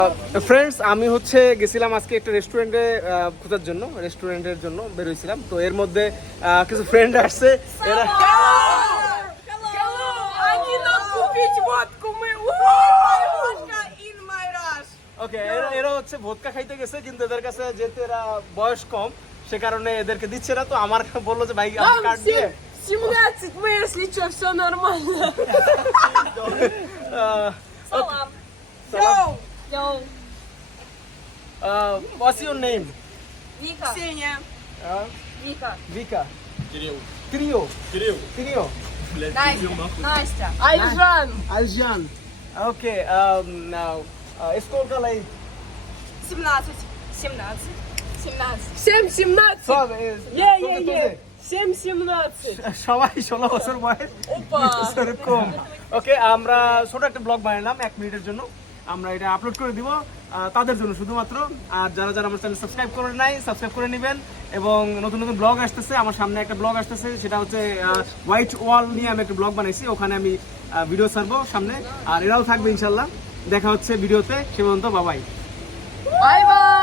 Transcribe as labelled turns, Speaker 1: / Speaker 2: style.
Speaker 1: Friends, আমি হচ্ছে গেছিলাম আজকে একটা রেস্টুরেন্টে খোঁজার জন্য, রেস্টুরেন্টের জন্য বের হয়েছিলাম। তো এর মধ্যে কিছু ফ্রেন্ড আসছে, এরা ওকে, এরা হচ্ছে ভোদকা খাইতে গেছে, কিন্তু এদের কাছে যেহেতু এরা বয়স কম সে কারণে এদেরকে দিচ্ছে না। তো আমার বললো যে ভাই আপনি কার্ড দিয়ে
Speaker 2: 17, мы, если что, все нормально. Салам. Йоу.
Speaker 1: What's your name?
Speaker 2: Вика. Ксения. Вика.
Speaker 1: Vika.
Speaker 3: Кирилл.
Speaker 1: Trio.
Speaker 3: Кирилл.
Speaker 1: Trio.
Speaker 3: Блядь,
Speaker 2: Настя.
Speaker 3: пиздил нахуй.
Speaker 2: Настя. Айжан.
Speaker 1: Aljan. Okay. Now. Сколько лет?
Speaker 2: 17. 17. 17. 7-17.
Speaker 1: সব
Speaker 2: Всем 17.
Speaker 1: সবাই 16 বছর বয়স।
Speaker 2: Опа.
Speaker 1: এরকম। ওকে, আমরা ছোট একটা ব্লগ বানালাম 1 মিনিটের জন্য। আমরা এটা আপলোড করে দিব তাদের জন্য শুধুমাত্র। আর যারা যারা আমার চ্যানেল সাবস্ক্রাইব করে নাই, সাবস্ক্রাইব করে নেবেন। এবং নতুন নতুন ব্লগ আসতেছে, আমার সামনে একটা ব্লগ আসতেছে, সেটা হচ্ছে হোয়াইট ওয়াল নিয়ে আমি একটা ব্লগ বানাইছি। ওখানে আমি ভিডিও ছাড়বো সামনে, আর এরাও থাকবে ইনশাল্লাহ। দেখা হচ্ছে ভিডিওতে। সে পর্যন্ত বাবাই।
Speaker 2: Bye bye.